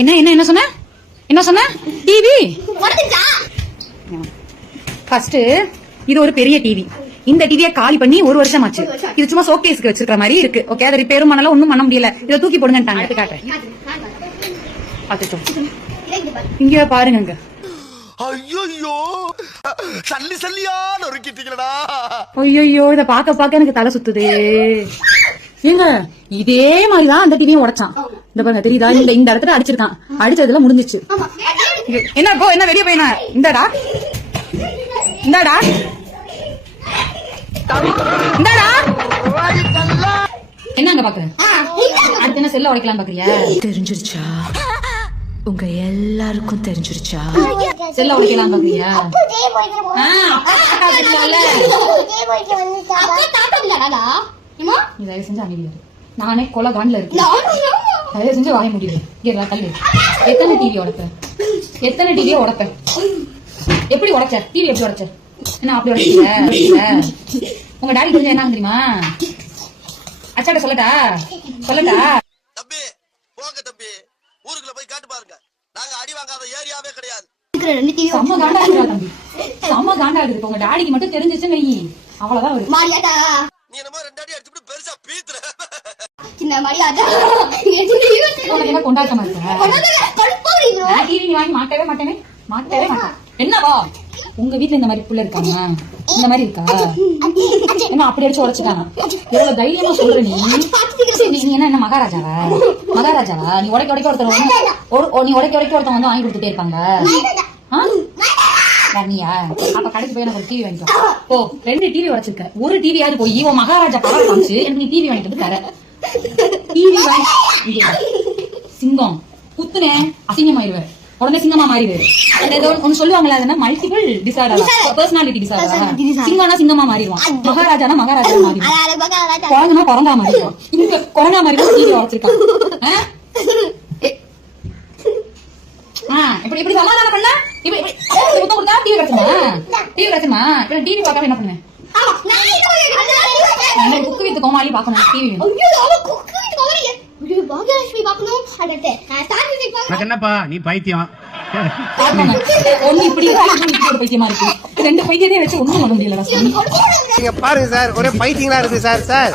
என்ன என்ன என்ன சொன்ன என்ன சொன்ன டிவி ஃபர்ஸ்ட் இது ஒரு பெரிய டிவி. இந்த டிவியை காலி பண்ணி 1 வருஷம் ஆச்சு. இது சும்மா ஷோகேஸ்க்கு வச்சிருக்கிற மாதிரி இருக்கு. ஓகே, அதை ரிப்பேரும் பண்ணல, ஒண்ணும் பண்ண முடியல. இதை தூக்கி போடுங்கட்டாங்க. எடுத்து காட்டுறேன். இங்க பாருங்க. ஐயோ சல்லி சல்லியா நொறுக்கிட்டீங்களடா. ஐயோ இத பாக்க பாக்க எனக்கு தலை சுத்துது. ஏங்க இதே மாதிரிதான் அந்த டிவியும் உடைச்சான். இந்த பாருங்க தெரியுதா? இந்த இடத்துல அடிச்சிருக்கான். அடிச்சதுல முடிஞ்சிச்சு. என்ன போ என்ன வெளியே போயினா? இந்தாடா இந்தாடா இந்தாடா. என்னங்க பாக்குறேன்? அடுத்து என்ன செல்ல உடைக்கலாம் பாக்குறியா? தெரிஞ்சிருச்சா? உங்க எல்லாருக்கும் தெரிஞ்சிருச்சா? செல்ல உடைக்கலாம் பாக்குறியா? தயவு செஞ்சு அமைதியா இரு. நானே கொலை காண்ல இருக்கேன். தயவு செஞ்சு வாய முடியும். கல்லு எத்தனை டிவி உடைப்பேன்? எத்தனை டிவியை உடைப்பேன்? எப்படி உடைச்ச? டிவி எப்படி உடைச்ச? என்ன அப்படி உடைச்ச? உங்க டாடி தெரிஞ்ச என்ன தெரியுமா? அச்சாட்ட சொல்லட்டா சொல்லட்டா? தம்பி போங்க தம்பி, ஊருக்குள்ள போய் காட்டு பாருங்க. நாங்க அடி வாங்காத ஏரியாவே கிடையாது. செம்ம காண்டா இருக்கா தம்பி, செம்ம காண்டா இருக்கு. உங்க டாடிக்கு மட்டும் தெரிஞ்சிச்சு வை, அவ்வளவுதான் வரும். நீ என்னமோ 2 அடி அடிச்சு பெருசா பீத்துற. என்ன கொண்டாட்டமா இருக்க? டிவி நீ வாங்கி மாட்டவே மாட்டேனே, மாட்டவே மாட்டேன். என்னவா உங்க வீட்டுல இந்த மாதிரி புள்ள இருக்காங்க? இந்த மாதிரி இருக்கா? என்ன அப்படி அடிச்சு உடைச்சுட்டாங்க? எவ்வளவு தைரியமா சொல்ற நீ? நீ என்ன மகாராஜாவா? மகாராஜாவா? நீ உடைக்க உடைக்க ஒருத்தர் நீ உடைக்க உடைக்க ஒருத்தவங்க வந்து வாங்கி கொடுத்துட்டே இருப்பாங்க. நீயா? அப்ப கடைக்கு போய் எனக்கு ஒரு டிவி வாங்கிக்கோ. ஓ 2 டிவி உடைச்சிருக்க. ஒரு டிவியாவது போய் உன் மகாராஜா பவர் காமிச்சு எனக்கு நீ டிவி வாங்கிட்டு வந்து தர. டிவி வாங்கி சிங்கம் குத்துனே அசிங்கமாயிருவேன். உடனே சிங்கமா மாறிடுது. ஒன்னு சொல்லுவாங்களா, அது மல்டிபிள் டிசார்டர், பர்சனாலிட்டி டிசார்டர். சிங்கம்னா சிங்கமா மாறிடுவான், மகாராஜானா மகாராஜா மாறிடுவான், குழந்தைனா குழந்தா மாறிடுவான். இங்க குழந்தா மாறிடுவான். டிவி உடைச்சிருக்கான். இப்படி இப்படி சமாதானம் பண்ண இப்படி முத்தம் கொடுத்தா டிவி கிடைச்சுமா? டிவி கிடைச்சுமா? டிவி பார்க்காம என்ன பண்ணுவேன்? குக்கு வித்து கோமாளி பாக்கணும். டிவி என்னப்பா நீ பைத்தியம்? ஒண்ணு இப்படி பைத்தியமா இருக்கு. 2 பைத்தியத்தையும் வச்சு ஒண்ணும் பண்ண முடியல. பாருங்க சார், ஒரே பைத்தியங்களா இருக்கு சார்.